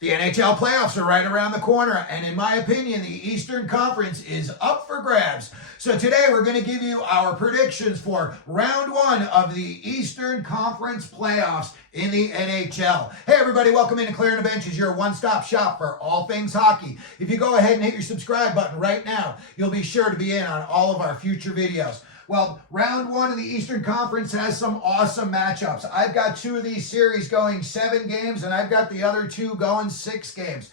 The NHL playoffs are right around the corner, and in my opinion, the Eastern Conference is up for grabs. So today we're going to give you our predictions for round one of the Eastern Conference playoffs in the NHL. Hey everybody, welcome into Clearing the Benches, your one-stop shop for all things hockey. If you go ahead and hit your subscribe button right now, you'll be sure to be in on all of our future videos. Well, round one of the Eastern Conference has some awesome matchups. I've got two of these series going 7 games, and I've got the other two going 6 games.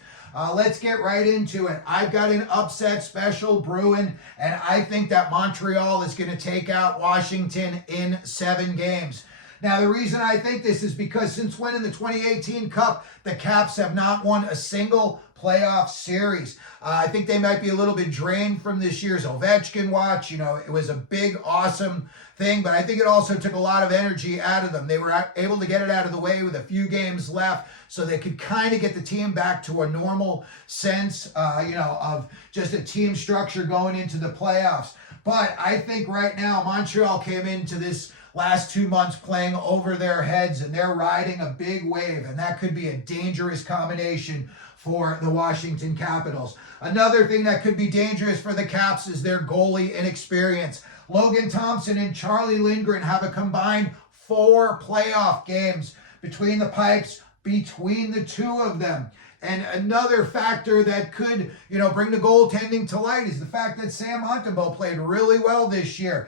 Let's get right into it. I've got an upset special brewing, and I think that Montreal is going to take out Washington in 7 games. Now, the reason I think this is because since winning the 2018 Cup, the Caps have not won a single playoff series. I think they might be a little bit drained from this year's Ovechkin watch. You know, it was a big, awesome thing, but I think it also took a lot of energy out of them. They were able to get it out of the way with a few games left so they could kind of get the team back to a normal sense, of just a team structure going into the playoffs. But I think right now Montreal came into this last 2 months playing over their heads, and they're riding a big wave, and that could be a dangerous combination for the Washington Capitals. Another thing that could be dangerous for the Caps is their goalie inexperience. Logan Thompson and Charlie Lindgren have a combined 4 playoff games between the pipes, between the two of them. And another factor that could, bring the goaltending to light is the fact that Sam Montembeault played really well this year.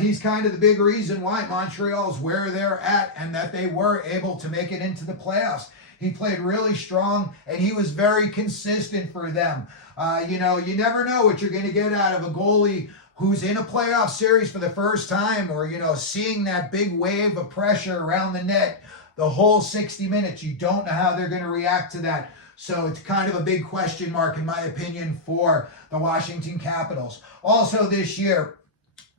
He's kind of the big reason why Montreal's where they're at and that they were able to make it into the playoffs. He played really strong, and he was very consistent for them. You never know what you're going to get out of a goalie who's in a playoff series for the first time, or, seeing that big wave of pressure around the net the whole 60 minutes. You don't know how they're going to react to that. So it's kind of a big question mark, in my opinion, for the Washington Capitals. Also this year,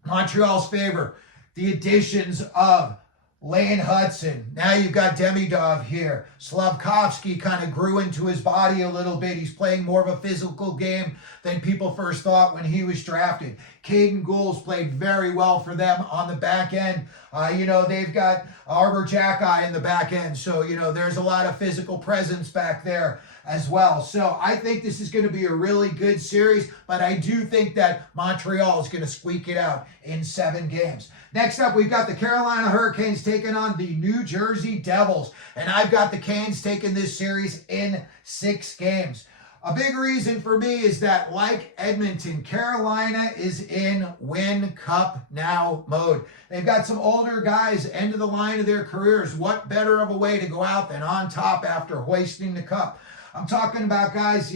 Montreal's favor, the additions of Lane Hudson. Now you've got Demidov here. Slavkovsky kind of grew into his body a little bit. He's playing more of a physical game than people first thought when he was drafted. Caden Gould's played very well for them on the back end. They've got Arbor Jacki in the back end. So, there's a lot of physical presence back there as well. So I think this is going to be a really good series, but I do think that Montreal is going to squeak it out in 7 games. Next up, we've got the Carolina Hurricanes taking on the New Jersey Devils, and I've got the Canes taking this series in 6 games. A big reason for me is that, like Edmonton, Carolina is in win cup now mode. They've got some older guys, end of the line of their careers. What better of a way to go out than on top after hoisting the cup? I'm talking about guys,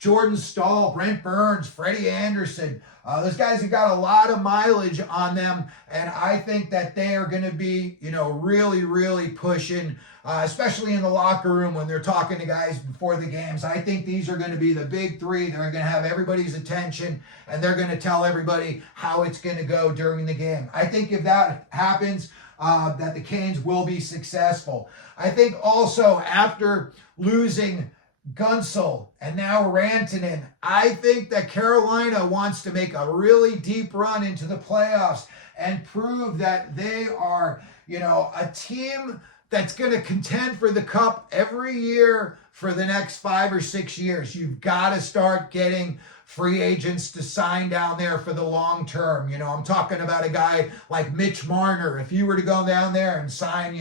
Jordan Staal, Brent Burns, Freddie Anderson. Those guys have got a lot of mileage on them, and I think that they are going to be, really, really pushing, especially in the locker room when they're talking to guys before the games. I think these are going to be the big 3. They're going to have everybody's attention, and they're going to tell everybody how it's going to go during the game. I think if that happens, that the Canes will be successful. I think also after losing Gunsel and now Rantanen, I think that Carolina wants to make a really deep run into the playoffs and prove that they are, a team that's going to contend for the cup every year for the next 5 or 6 years. You've got to start getting free agents to sign down there for the long term. I'm talking about a guy like Mitch Marner. If you were to go down there and sign,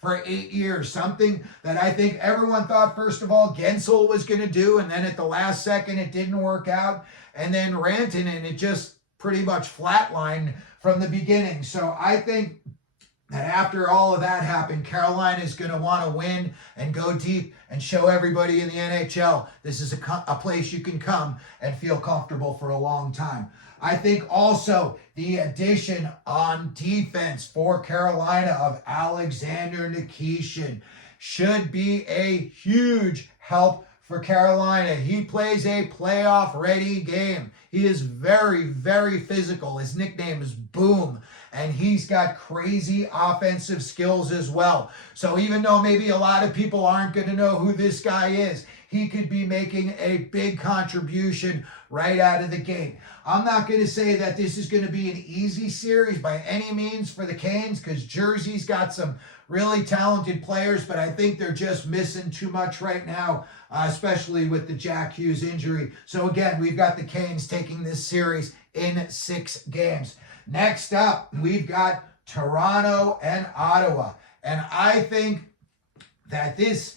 for 8 years, something that I think everyone thought, first of all, Gunsel was going to do, and then at the last second, it didn't work out. And then Rantanen, it just pretty much flatlined from the beginning. So I think that after all of that happened, Carolina is going to want to win and go deep and show everybody in the NHL this is a place you can come and feel comfortable for a long time. I think also the addition on defense for Carolina of Alexander Nikishin should be a huge help for Carolina. He plays a playoff-ready game. He is very, very physical. His nickname is Boom, and he's got crazy offensive skills as well. So even though maybe a lot of people aren't going to know who this guy is, he could be making a big contribution right out of the gate. I'm not going to say that this is going to be an easy series by any means for the Canes, because Jersey's got some really talented players, but I think they're just missing too much right now, especially with the Jack Hughes injury. So again, we've got the Canes taking this series in 6 games. Next up, we've got Toronto and Ottawa. And I think that this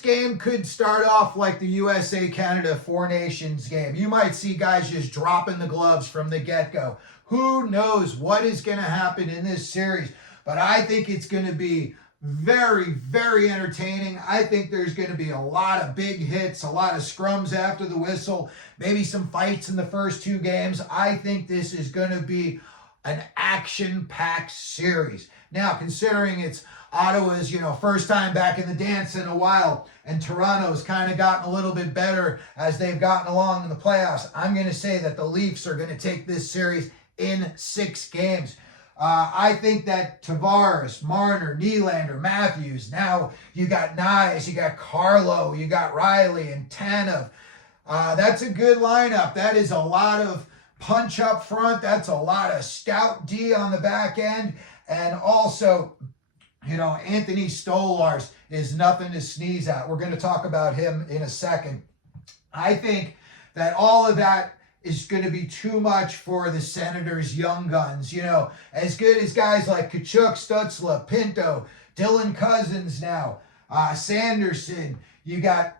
game could start off like the USA-Canada Four Nations game. You might see guys just dropping the gloves from the get-go. Who knows what is going to happen in this series? But I think it's going to be very, very entertaining. I think there's going to be a lot of big hits, a lot of scrums after the whistle, maybe some fights in the first 2 games. I think this is going to be an action-packed series. Now, considering it's Ottawa's, first time back in the dance in a while, and Toronto's kind of gotten a little bit better as they've gotten along in the playoffs, I'm going to say that the Leafs are going to take this series in 6 games. I think that Tavares, Marner, Nylander, Matthews, now you got Nyes, you got Carlo, you got Riley and Tanev. That's a good lineup. That is a lot of punch up front. That's a lot of stout D on the back end. And also, Anthony Stolarz is nothing to sneeze at. We're going to talk about him in a second. I think that all of that is going to be too much for the Senators' young guns. As good as guys like Tkachuk, Stützle, Pinto, Dylan Cousins now, Sanderson, you got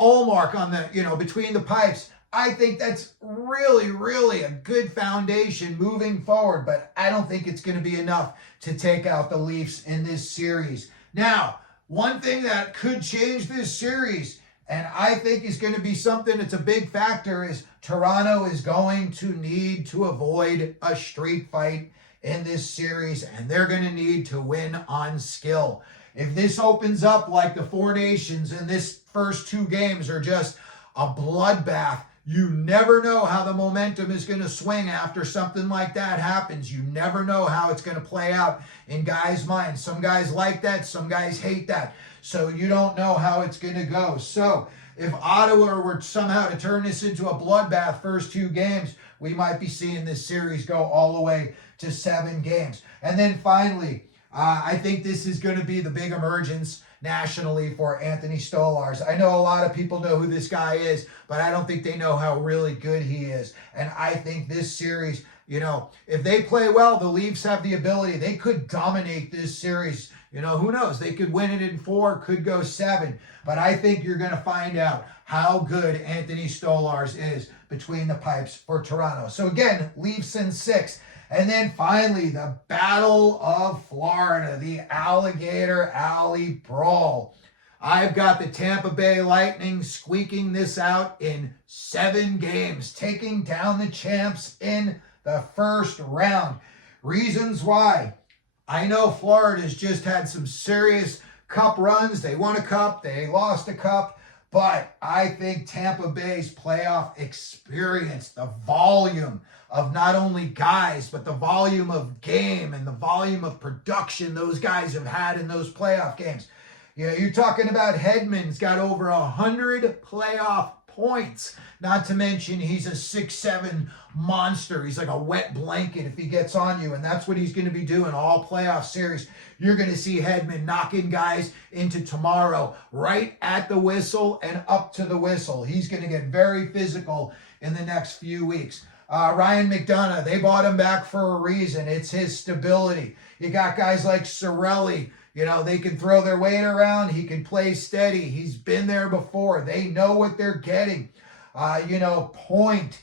Ullmark on the, between the pipes. I think that's really, really a good foundation moving forward, but I don't think it's going to be enough to take out the Leafs in this series. Now, one thing that could change this series, and I think is going to be something that's a big factor, is Toronto is going to need to avoid a street fight in this series, and they're going to need to win on skill. If this opens up like the Four Nations and this first 2 games are just a bloodbath, you never know how the momentum is going to swing after something like that happens. You never know how it's going to play out in guys' minds. Some guys like that, some guys hate that. So you don't know how it's going to go. So if Ottawa were somehow to turn this into a bloodbath first 2 games, we might be seeing this series go all the way to 7 games. And then finally, I think this is going to be the big emergence nationally for Anthony Stolarz. I know a lot of people know who this guy is, but I don't think they know how really good he is. And I think this series, if they play well, the Leafs have the ability. They could dominate this series. Who knows? They could win it in 4, could go 7. But I think you're going to find out how good Anthony Stolarz is between the pipes for Toronto. So again, Leafs in 6. And then finally, the Battle of Florida, the Alligator Alley Brawl. I've got the Tampa Bay Lightning squeaking this out in 7 games, taking down the champs in the first round. Reasons why. I know Florida's just had some serious cup runs. They won a cup, they lost a cup, but I think Tampa Bay's playoff experience, the volume of not only guys, but the volume of game and the volume of production those guys have had in those playoff games. You're talking about Hedman's got over 100 playoff points. Not to mention he's a 6'7" monster. He's like a wet blanket if he gets on you, and that's what he's going to be doing all playoff series. You're going to see Hedman knocking guys into tomorrow right at the whistle and up to the whistle. He's going to get very physical in the next few weeks. Ryan McDonough, they bought him back for a reason. It's his stability. You got guys like Cirelli. They can throw their weight around. He can play steady. He's been there before. They know what they're getting. Point,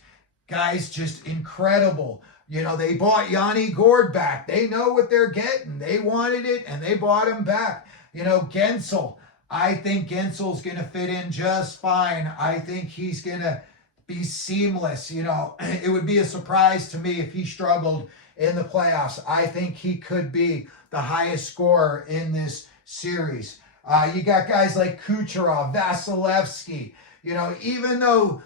guys, just incredible. They bought Yanni Gord back. They know what they're getting. They wanted it, and they bought him back. Gensel. I think Gensel's going to fit in just fine. I think he's going to be seamless. It would be a surprise to me if he struggled in the playoffs. I think he could be the highest scorer in this series. You got guys like Kucherov, Vasilevsky. Even though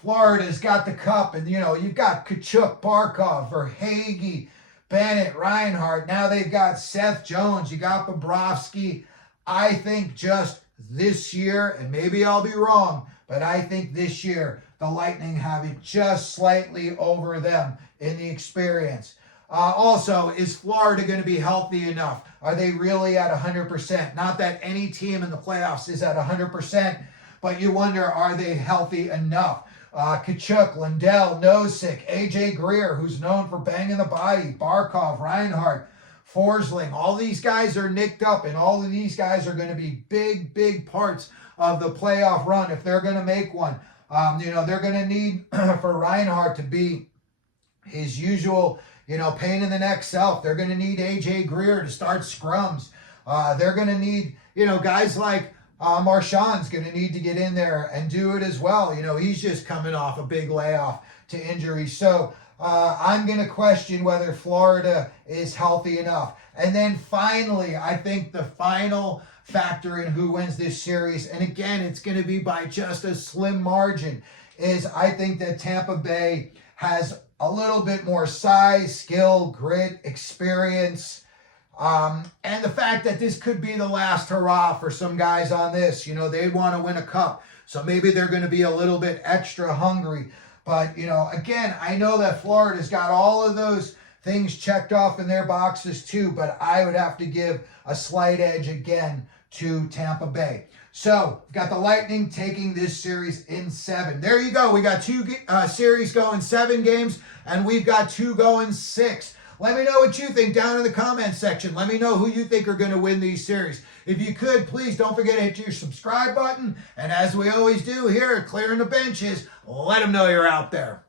Florida's got the cup, and you've got Tkachuk, Barkov, Verhaeghe, Bennett, Reinhart. Now they've got Seth Jones. You got Bobrovsky. I think just this year, and maybe I'll be wrong, but I think this year the Lightning have it just slightly over them in the experience. Also, is Florida going to be healthy enough? Are they really at 100%? Not that any team in the playoffs is at 100%, but you wonder, are they healthy enough? Kachuk, Lindell, Nosek, AJ Greer, who's known for banging the body, Barkov, Reinhart, Forsling, all these guys are nicked up, and all of these guys are going to be big, big parts of the playoff run if they're going to make one. They're going to need for Reinhart to be his usual, pain in the neck self. They're going to need AJ Greer to start scrums. They're going to need, guys like Marchand's going to need to get in there and do it as well. He's just coming off a big layoff to injury. So I'm going to question whether Florida is healthy enough. And then finally, I think the final factor in who wins this series, and again, it's going to be by just a slim margin, is I think that Tampa Bay has a little bit more size, skill, grit, experience, and the fact that this could be the last hurrah for some guys on this. They want to win a cup, so maybe they're going to be a little bit extra hungry. But, again, I know that Florida's got all of those things checked off in their boxes too, but I would have to give a slight edge again to Tampa Bay. So, we've got the Lightning taking this series in 7. There you go. We got 2 series going 7 games, and we've got 2 going 6. Let me know what you think down in the comments section. Let me know who you think are going to win these series. If you could, please don't forget to hit your subscribe button. And as we always do here at Clearing the Benches, let them know you're out there.